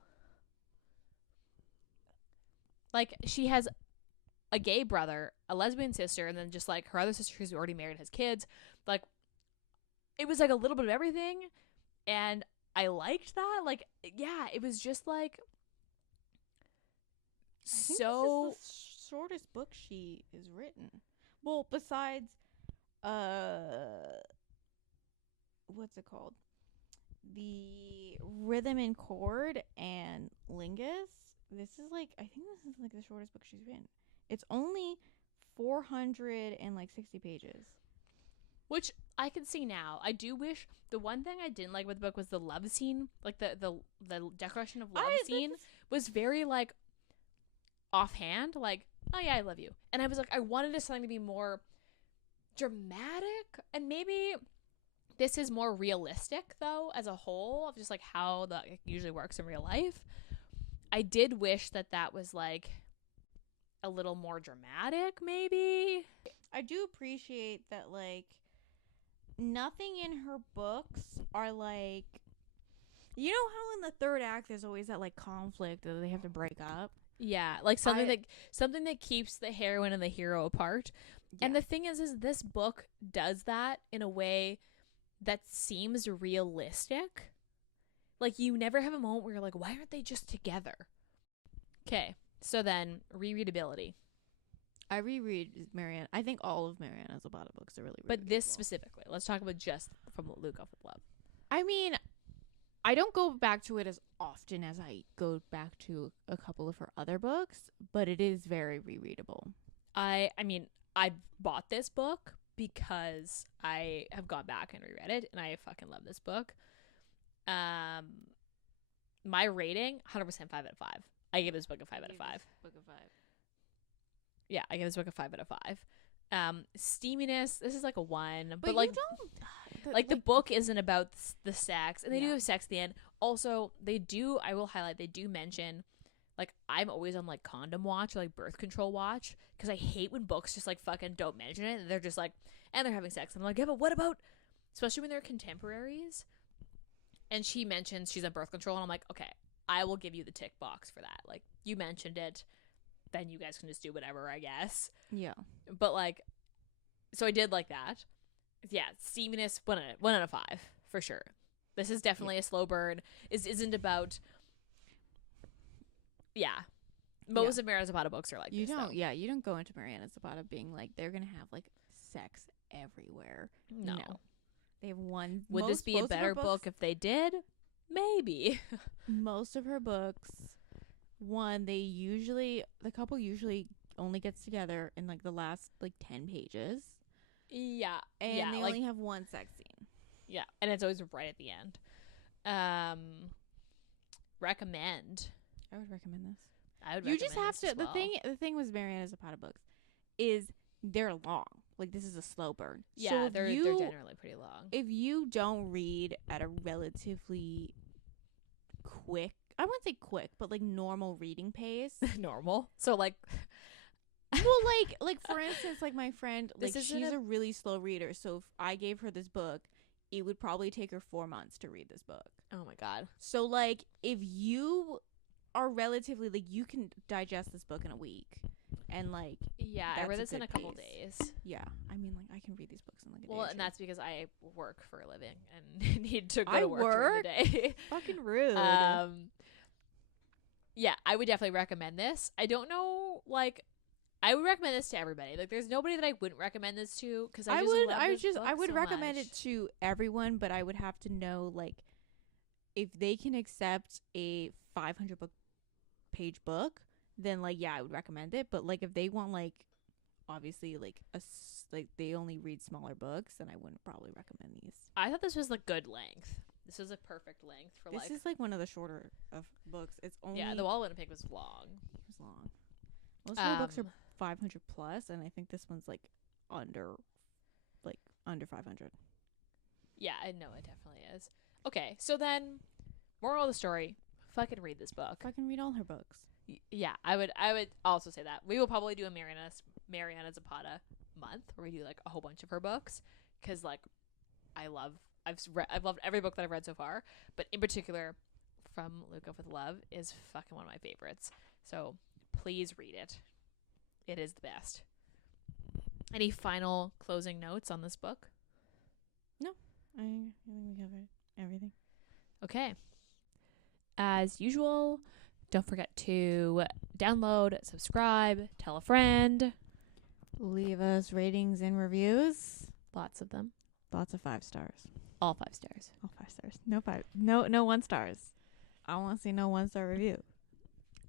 Like she has a gay brother, a lesbian sister, and then just like her other sister who's already married has kids. Like it was like a little bit of everything, and I liked that. Like yeah, it was just like so. This is the shortest book she is written. Well, besides, what's it called? The Rhythm and Chord and Lingus. This is like, I think this is like the shortest book she's written. It's only 460 pages. Which I can see now. I do wish, the one thing I didn't like with the book was the love scene. Like the declaration of love scene was very like offhand. Like, oh yeah, I love you. And I was like, I wanted something to be more dramatic. And maybe this is more realistic though as a whole of just like how that usually works in real life. I did wish that was like a little more dramatic maybe. I do appreciate that like nothing in her books are like, you know how in the third act there's always that like conflict that they have to break up. Yeah, like something that keeps the heroine and the hero apart. Yeah. And the thing is this book does that in a way that seems realistic. Like you never have a moment where you're like, why aren't they just together? Okay, so then rereadability. I reread Mariana. I think all of Mariana Zapata books are really but this specifically. Let's talk about just from Lukov with Love. I mean, I don't go back to it as often as I go back to a couple of her other books, but it is very rereadable. I mean, I bought this book because I have gone back and reread it, and I fucking love this book. My rating, 100% 5 out of 5. I give this book a 5 out of 5. Yeah, I give this book a 5 out of 5. Steaminess, this is like a 1. But like, the book isn't about the sex, and they do have sex at the end. Also, I will highlight, they do mention, like, I'm always on like condom watch or like birth control watch, because I hate when books just like fucking don't mention it, and they're just like, and they're having sex, and I'm like, yeah, but what about, especially when they're contemporaries. And she mentions she's on birth control, and I'm like, okay, I will give you the tick box for that. Like, you mentioned it, then you guys can just do whatever, I guess. Yeah. But like, so I did like that. Yeah, steaminess, 1 out of 5 for sure. This is definitely a slow burn. Isn't about. Yeah, most of Mariana Zapata books are like you this, don't. though. Yeah, you don't go into Mariana Zapata being like they're gonna have like sex everywhere. No. They have one. Would this be a better book if they did? Maybe. Most of her books, the couple usually only gets together in like the last like 10 pages. Yeah. And they only have one sex scene. Yeah. And it's always right at the end. Recommend. I would recommend this. I would You just have to, well. the thing with Mariana Zapata books is they're long. Like, this is a slow burn. Yeah, so they're generally pretty long. If you don't read at a relatively quick, I wouldn't say quick, but like normal reading pace. Normal? So like... Well, like for instance, like my friend, like she's a really slow reader. So if I gave her this book, it would probably take her 4 months to read this book. Oh my God. So like if you are relatively, like, you can digest this book in a week. And like, yeah, I read this in a couple days. Yeah, I mean, like, I can read these books in like a day. Well, and that's because I work for a living and need to go to work during the day. Fucking rude. Yeah, I would definitely recommend this. I don't know, like, I would recommend this to everybody. Like, there's nobody that I wouldn't recommend this to because I would recommend it to everyone, but I would have to know, like, if they can accept a 500 page book, then like, yeah, I would recommend it. But like, if they want like obviously like like they only read smaller books, then I wouldn't probably recommend these. I thought this was the good length. This is a perfect length for This is like one of the shorter of books. It's only The Wall and Pig was long. It's long. Most of her books are 500 plus, and I think this one's like under 500. Yeah, I know it definitely is. Okay, so then, moral of the story: fucking read this book. Fucking read all her books. Yeah, I would also say that we will probably do a Mariana Zapata month where we do like a whole bunch of her books, because like I've loved every book that I've read so far, but in particular from Lukov with Love is fucking one of my favorites. So please read it. It is the best. Any final closing notes on this book? No, I think we covered everything. Okay. As usual, don't forget to download, subscribe, tell a friend. Leave us ratings and reviews. Lots of them. Lots of 5 stars. All 5 stars. All 5 stars. No 1 stars. I want to see no 1-star review.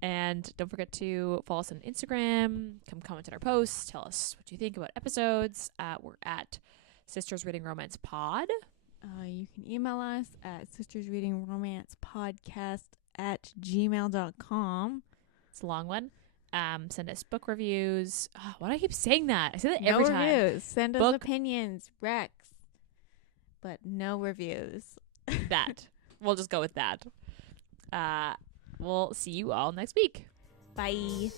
And don't forget to follow us on Instagram. Come comment on our posts. Tell us what you think about episodes. We're at Sisters Reading Romance Pod. You can email us at sistersreadingromancepodcast@gmail.com. It's a long one. Send us book reviews. Oh, why do I keep saying that? I say that No every time. reviews. Send us opinions, Rex. But no reviews. That. We'll just go with that. We'll see you all next week. Bye.